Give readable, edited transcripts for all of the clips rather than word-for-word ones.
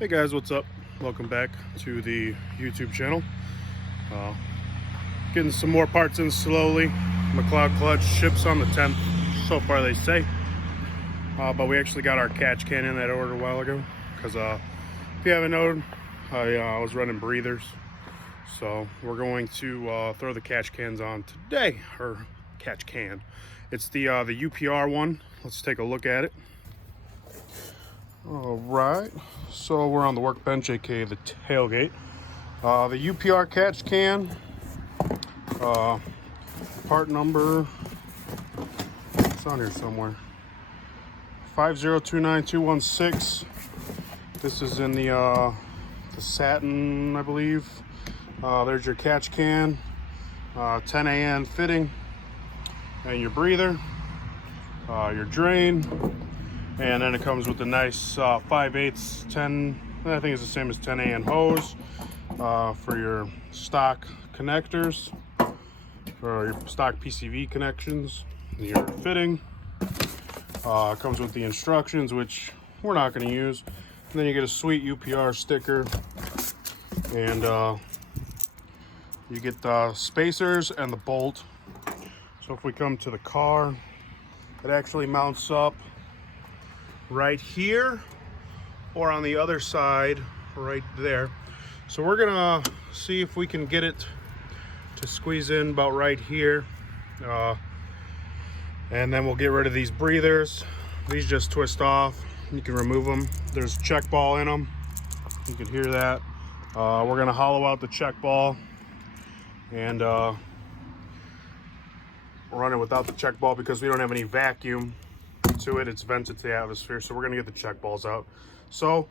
Hey guys, what's up? Welcome back to the YouTube channel. Uh, Getting some more parts in slowly. McLeod clutch ships on the 10th, so far they say. But we actually got our catch can in that order a while ago. Because if you haven't known, I was running breathers. So we're going to throw the catch cans on today, or catch can. It's the UPR one. Let's take a look at it. All right, so we're on the workbench, aka the tailgate. The UPR catch can, part number, it's on here somewhere, 5029216. This is in the satin, I believe. There's your catch can, 10 AN fitting, and your breather, your drain. And then it comes with a nice 5/8 10, I think it's the same as 10 AN hose for your stock connectors, or your stock PCV connections, your fitting. Comes with the instructions, which we're not going to use. And then you get a sweet UPR sticker, and you get the spacers and the bolt. So if we come to the car, it actually mounts up right here, or on the other side right there. So we're gonna see if we can get it to squeeze in about right here, and then we'll get rid of these breathers. These just twist off, you can remove them. There's a check ball in them, you can hear that. We're gonna hollow out the check ball and run it without the check ball because we don't have any vacuum to it. It's vented to the atmosphere, so we're gonna get the check balls out. So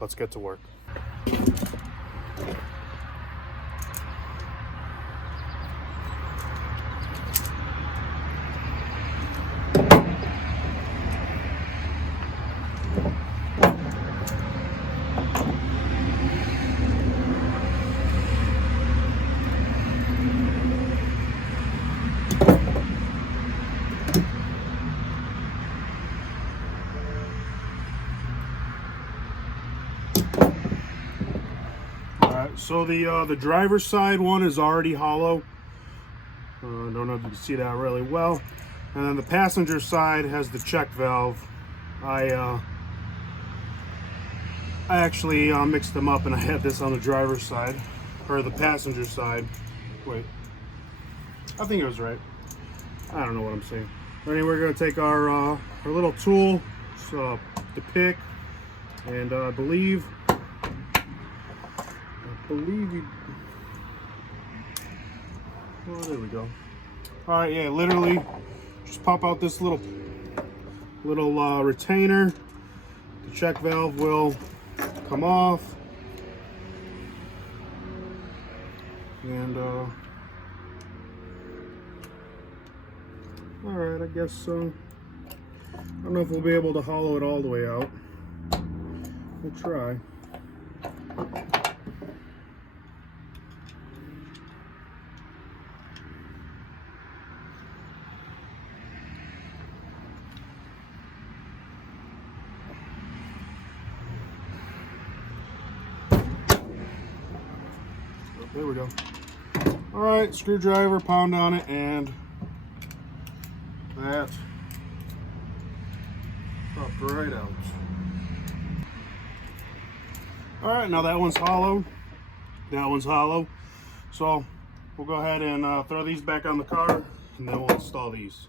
let's get to work. So the driver's side one is already hollow. I don't know if you can see that really well. And then the passenger side has the check valve. I actually mixed them up, and I had this on the driver's side, or the passenger side. Wait, I think it was right. I don't know what I'm saying. But anyway, we're gonna take our little tool, so the pick, and I believe you, oh, there we go. All right, yeah, literally just pop out this little retainer. The check valve will come off, and all right, I guess I don't know if we'll be able to hollow it all the way out. We'll try. There we go. All right, screwdriver, pound on it, and that popped right out. All right, now that one's hollow. That one's hollow. So we'll go ahead and throw these back on the car, and then we'll install these.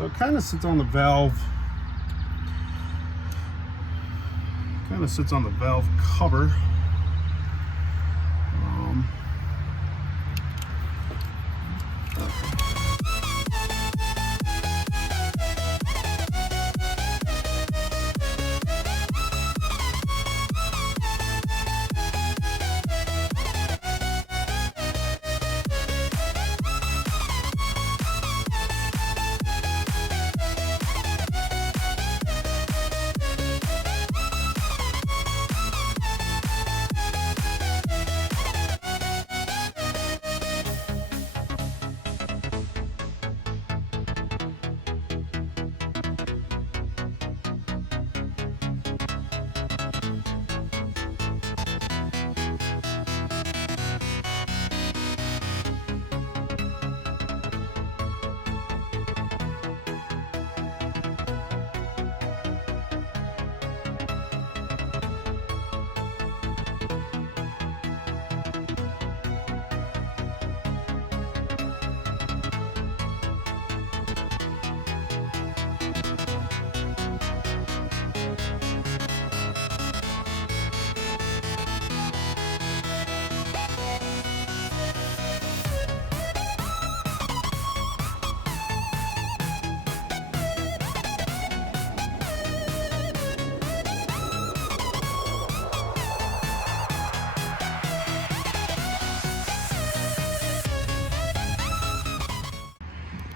So it kind of sits on the valve. Kind of sits on the valve cover.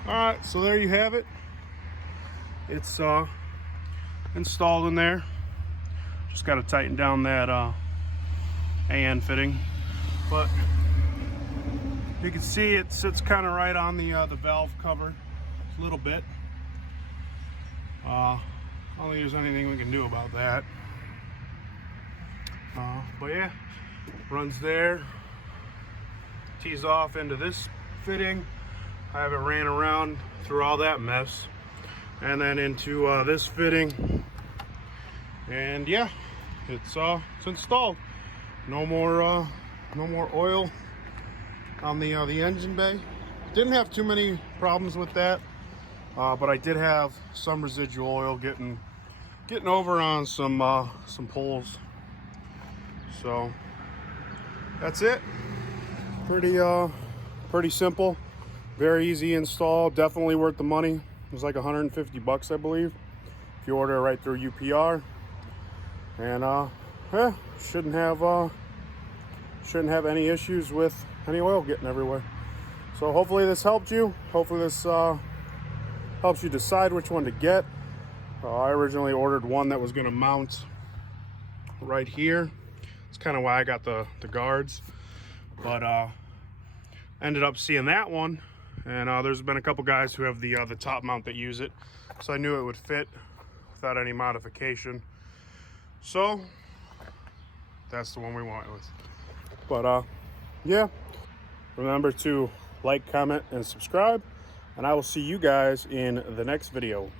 Alright, so there you have it. It's installed in there. Just got to tighten down that AN fitting. But you can see it sits kind of right on the valve cover a little bit. I don't think there's anything we can do about that. But yeah, runs there, tees off into this fitting. I have it ran around through all that mess, and then into this fitting, and yeah, it's installed. No more oil on the engine bay. Didn't have too many problems with that, but I did have some residual oil getting over on some poles. So that's it. Pretty simple. Very easy install, definitely worth the money. It was like 150 bucks, I believe, if you order it right through UPR. And yeah, shouldn't have any issues with any oil getting everywhere. So hopefully this helped you. Hopefully this helps you decide which one to get. I originally ordered one that was going to mount right here. It's kind of why I got the guards, but ended up seeing that one. And there's been a couple guys who have the top mount that use it, so I knew it would fit without any modification. So that's the one we went with. But yeah, remember to like, comment, and subscribe, and I will see you guys in the next video.